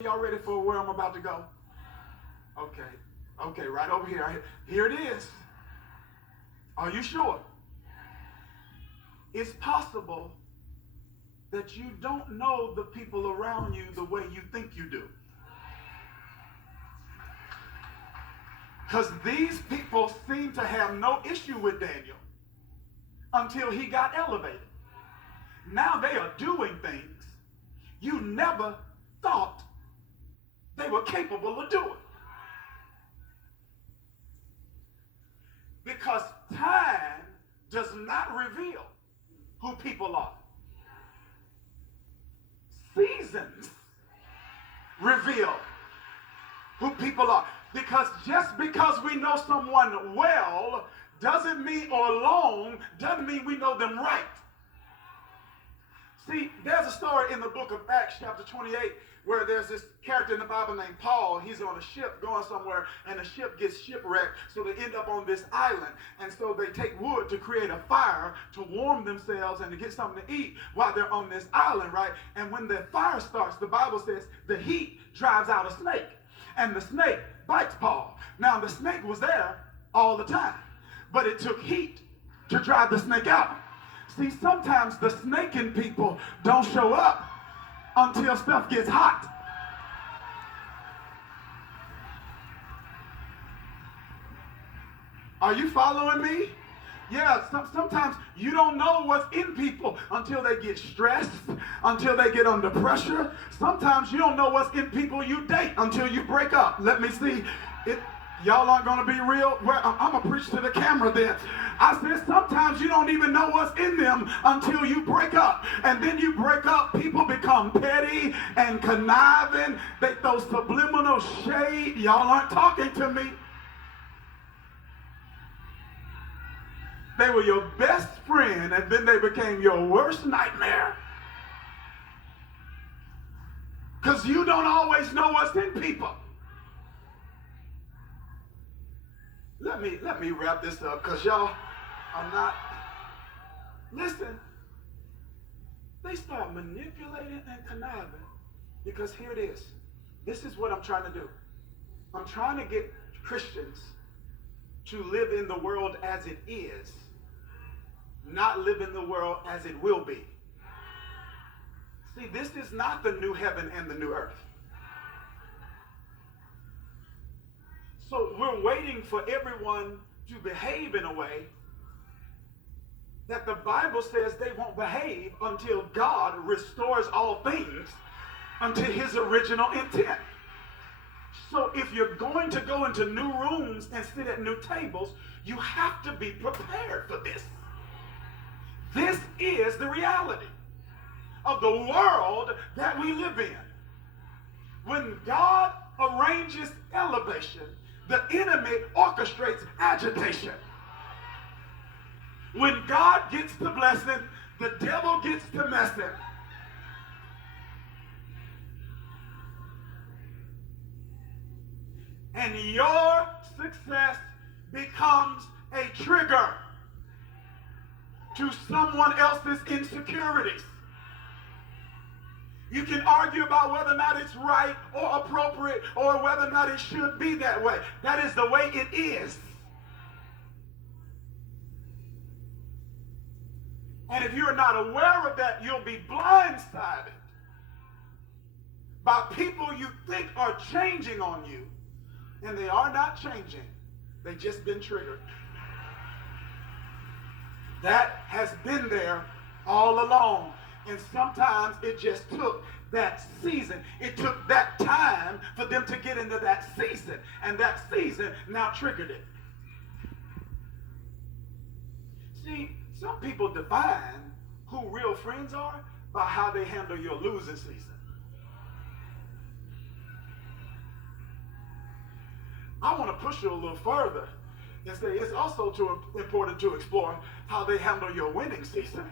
Y'all ready for where I'm about to go? Okay. Okay, right over here. Here it is. Are you sure? It's possible that you don't know the people around you the way you think you do. Because these people seem to have no issue with Daniel until he got elevated. Now they are doing things you never thought they were capable of doing. Because time does not reveal who people are. Seasons reveal who people are. Because just because we know someone well doesn't mean, or long, doesn't mean we know them right. See, there's a story in the book of Acts chapter 28 where there's this character in the Bible named Paul. He's on a ship going somewhere, and the ship gets shipwrecked, so they end up on this island. And so they take wood to create a fire to warm themselves and to get something to eat while they're on this island, right? And when the fire starts, the Bible says the heat drives out a snake, and the snake bites Paul. Now, the snake was there all the time, but it took heat to drive the snake out. See, sometimes the snake in people don't show up until stuff gets hot. Are you following me? Yeah, sometimes you don't know what's in people until they get stressed, until they get under pressure. Sometimes you don't know what's in people you date until you break up. Let me see. Y'all aren't going to be real? Well, I'm going to preach to the camera then. I said sometimes you don't even know what's in them until you break up. And then you break up, people become petty and conniving. They throw subliminal shade. Y'all aren't talking to me. They were your best friend, and then they became your worst nightmare. Because you don't always know what's in people. Let me wrap this up, because y'all are not. Listen, they start manipulating and conniving, because here it is. This is what I'm trying to do. I'm trying to get Christians to live in the world as it is, not live in the world as it will be. See, this is not the new heaven and the new earth. So we're waiting for everyone to behave in a way that the Bible says they won't behave until God restores all things unto his original intent. So if you're going to go into new rooms and sit at new tables, you have to be prepared for this. This is the reality of the world that we live in. When God arranges elevation, the enemy orchestrates agitation. When God gets the blessing, the devil gets to messing. And your success becomes a trigger to someone else's insecurities. You can argue about whether or not it's right or appropriate or whether or not it should be that way. That is the way it is. And if you're not aware of that, you'll be blindsided by people you think are changing on you, and they are not changing. They've just been triggered. That has been there all along. And sometimes it just took that season. It took that time for them to get into that season. And that season now triggered it. See, some people define who real friends are by how they handle your losing season. I want to push you a little further and say it's also important to explore how they handle your winning season.